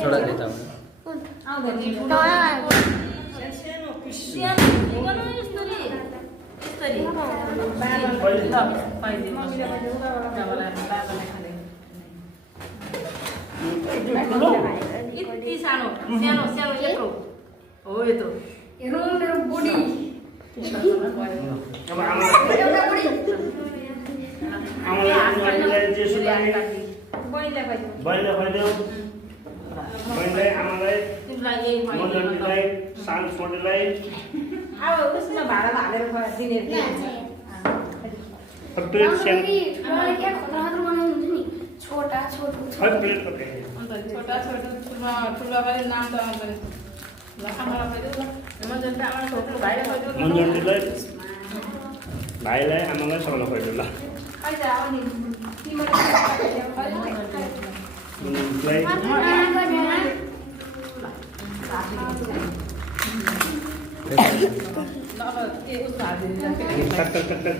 छोडा देता हूँ यति सानो सानो सानो यत्रो हो यो त हेर्नु मेरो बुढी अब आमालाई जेसु लाग्यो बहिनीलाई खुवाइदेऊ बहिनीलाई आमालाई तिमीलाई यही मन्जरीलाई सानो छोरीलाई अब उसमा भाडामा हालेर दिने प्लेट सेल मलाई क्या खतरा खतरा बनाउनु हुन्छ नि छोटा छोटो खै प्लेट कतै छोटा छोटो ठुलो पनि नाम त आउँछ नि ल आमालाई खुवाइदेऊ ल मन्जरी आमा छोटो भाइलाई खुवाइदेऊ मन्जरीलाई भाइलाई आमालाई सबैलाई खुवाइदेऊ ल खै आउने तिमीले मन्जरीलाई अब के उस हाल्दिन्छ टक टक टक टक